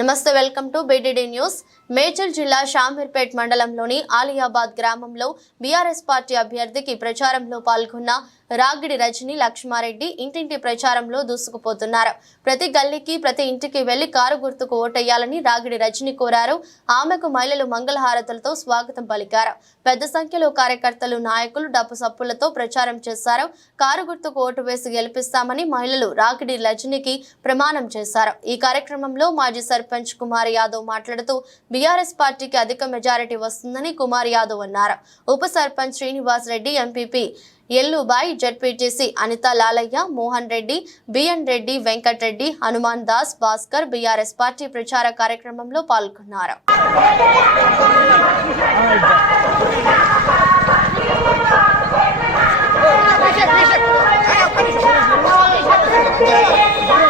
నమస్తే welcome to BDD news Medchal జిల్లా షామీర్పేట్ మండలంలోని ఆలియాబాద్ గ్రామంలో బీఆర్ఎస్ పార్టీ అభ్యర్థికి ప్రచారంలో పాల్గొన్న రాగిడి రజని లక్ష్మారెడ్డి ఇంటింటి ప్రచారంలో దూసుకుపోతున్నారు. ప్రతి గల్లీకి ప్రతి ఇంటికి వెళ్ళి కారు గుర్తుకు ఓటేయాలని రాగిడి రజని కోరారు. ఆమెకు మహిళలు మంగళహారతులతో స్వాగతం పలికారు. పెద్ద సంఖ్యలో కార్యకర్తలు నాయకులు డప్పు సప్పులతో ప్రచారం చేశారు. కారు గుర్తుకు ఓటు వేసి గెలిపిస్తామని మహిళలు రాగిడి రజనికి ప్రమాణం చేశారు. ఈ కార్యక్రమంలో మాజీ సర్పంచ్ కుమార్ యాదవ్ మాట్లాడుతూ బీఆర్ఎస్ పార్టీకి అధిక మెజారిటీ వస్తుందని కుమార్ యాదవ్ అన్నారు. ఉప sarpanch Srinivas Reddy MPP Ellubai ZPTC Anitha Lalaiah Mohan Reddy BN Reddy Venkat Reddy Hanuman Das Bhaskar BRS party ప్రచార కార్యక్రమంలో పాల్గొన్నారు Yeah.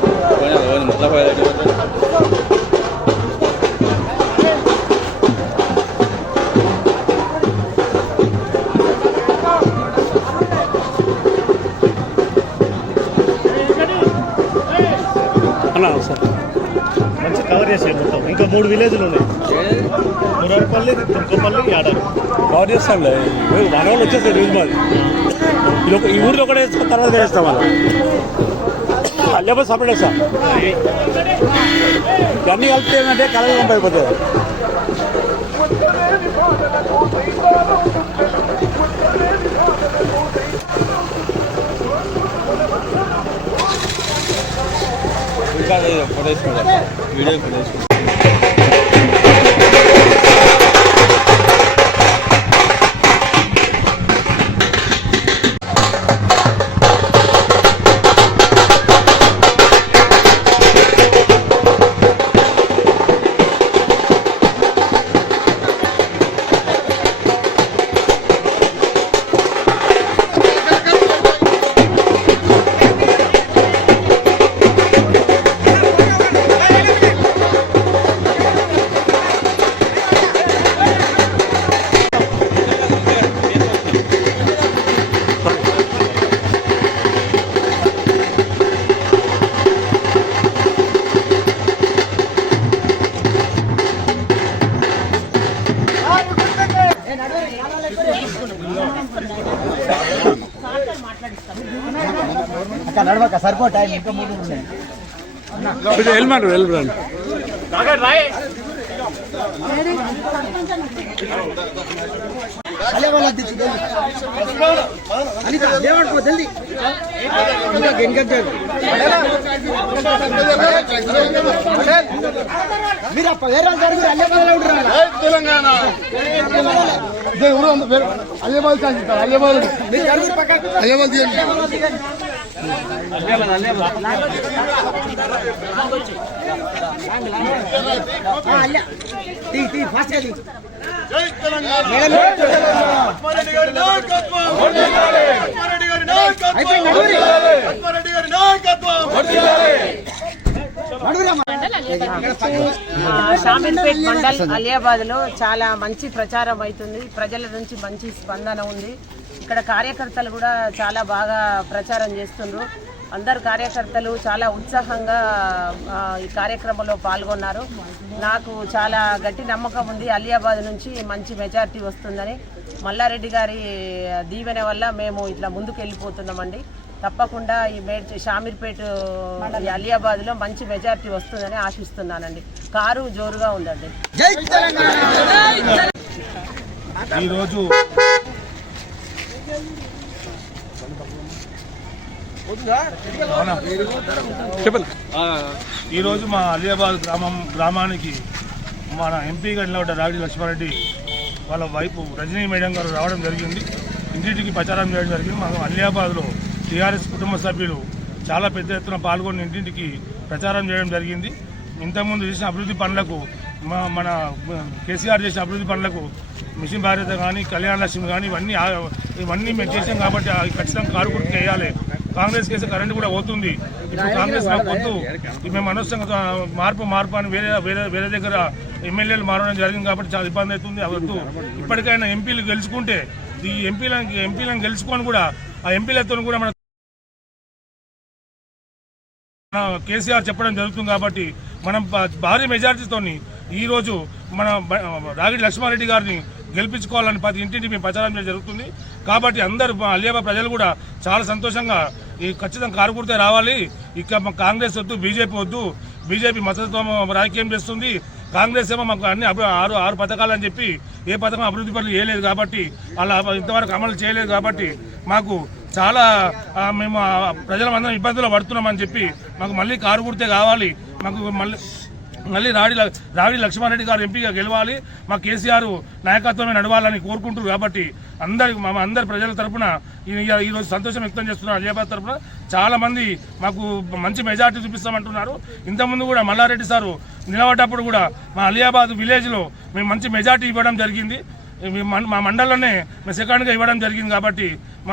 మంచి కవర్ చేసాడు మొత్తం. ఇంకా మూడు విలేజ్లు ఉన్నాయి. మురారిపల్లి తుర్కపల్లి ఆడారు కవర్ చేస్తాంలే. మేము మన వాళ్ళు వచ్చేస్తాడు న్యూస్ మాది. ఈ ఊరిలో కూడా వేస్తాం తర్వాత వేస్తాం వాళ్ళు. అల్లే సపరేట్ సార్. ఇవన్నీ కలిపితే ఏంటంటే కలర్ పంపు అయిపోతుంది వీడియో ఫోటో నడవక సరిపో టైం ఇంకా మూడు ఉన్నాయి. వెళ్ళమంటారు వెళ్ళండి అలే వాళ్ళ అనిత జల్దీ. ఇంకా మీరు అప్ప వేరే జరుగురు అల్లే వాళ్ళ ఉంటారు తెలంగాణ. తీయండి. షామిల్పేట్ మండల్ అలియాబాద్లో చాలా మంచి ప్రచారం అవుతుంది. ప్రజల నుంచి మంచి స్పందన ఉంది. ఇక్కడ కార్యకర్తలు కూడా చాలా బాగా ప్రచారం చేస్తుండ్రు. అందరు కార్యకర్తలు చాలా ఉత్సాహంగా ఈ కార్యక్రమంలో పాల్గొన్నారు. నాకు చాలా గట్టి నమ్మకం ఉంది. అలియాబాద్ నుంచి మంచి మెజారిటీ వస్తుందని. మల్లారెడ్డి గారి దీవెన వల్ల మేము ఇట్లా ముందుకు వెళ్ళిపోతున్నామండి తప్పకుండా ఈ మేడ్ షామీర్పేట్ ఈ అలియాబాద్లో మంచి మెజారిటీ వస్తుందని ఆశిస్తున్నానండి. కారు జోరుగా ఉందండి. ఈరోజు ఈరోజు మా అలియాబాద్ గ్రామం గ్రామానికి మన ఎంపీ గారిలో రావిడి లక్ష్మారెడ్డి వాళ్ళ వైపు రజనీ మేడం గారు రావడం జరిగింది. ఇంటింటికి ప్రచారం చేయడం జరిగింది. మనం అలియాబాద్లో టీఆర్ఎస్ కుటుంబ సభ్యులు చాలా పెద్ద ఎత్తున పాల్గొని ఇంటింటికి ప్రచారం చేయడం జరిగింది. ఇంతకుముందు చేసిన అభివృద్ధి పనులకు మన కేసీఆర్ చేసిన అభివృద్ధి పనులకు మిషన్ భారత కానీ కళ్యాణ లక్ష్మి కానీ ఇవన్నీ ఇవన్నీ మేము చేసాం కాబట్టి ఖచ్చితంగా కారు గుర్తు వేయాలి కాంగ్రెస్ కేసు కరెంట్ కూడా పోతుంది. ఇప్పుడు కాంగ్రెస్ నాకు వద్దు. మేము అనవసరంగా మార్పు మార్పు అని వేరే వేరే వేరే దగ్గర ఎమ్మెల్యేలు మారడం జరిగింది కాబట్టి చాలా ఇబ్బంది అవుతుంది. అవద్దు ఇప్పటికైనా ఎంపీలు గెలుచుకుంటే ఈ ఎంపీలను ఎంపీలను గెలుచుకొని కూడా ఆ ఎంపీలతో కూడా మన కేసీఆర్ చెప్పడం జరుగుతుంది కాబట్టి మనం భారీ మెజార్టీతోని ఈరోజు మన రాగిడి లక్ష్మారెడ్డి గారిని గెలిపించుకోవాలని ప్రతి ఇంటింటి మేము ప్రచారం జరుగుతుంది. కాబట్టి అందరూ మా అలియాబా ప్రజలు కూడా చాలా సంతోషంగా ఈ ఖచ్చితంగా కారు కుడితే రావాలి. ఇక మా కాంగ్రెస్ వద్దు బీజేపీ వద్దు. బీజేపీ మతత్వం రాజకీయం చేస్తుంది. కాంగ్రెస్ ఏమో మాకు అన్ని ఆరు ఆరు పథకాలు అని చెప్పి ఏ పథకం అభివృద్ధి పనులు చేయలేదు కాబట్టి అలా ఇంతవరకు అమలు చేయలేదు కాబట్టి మాకు చాలా మేము ప్రజలందరం ఇబ్బందులు పడుతున్నామని చెప్పి మాకు మళ్ళీ కారు కుడితే కావాలి మాకు మళ్ళీ మళ్ళీ రాడి ల- లక్ష్మారెడ్డి గారు ఎంపీగా గెలవాలి. మా కేసీఆర్ నాయకత్వమే నడవాలని కోరుకుంటారు కాబట్టి అందరి మా అందరి ప్రజల తరఫున ఈ- రోజు సంతోషం వ్యక్తం చేస్తున్నారు అలియాబాద్ తరపున. చాలామంది మాకు మంచి మెజార్టీ చూపిస్తామంటున్నారు. ఇంతకుముందు కూడా మల్లారెడ్డి సారు నిలబడ్డప్పుడు కూడా మా అలియాబాద్ విలేజ్లో మేము మంచి మెజార్టీ ఇవ్వడం జరిగింది. మా మండలంలోనే మేము సెకండ్గా ఇవ్వడం జరిగింది కాబట్టి మా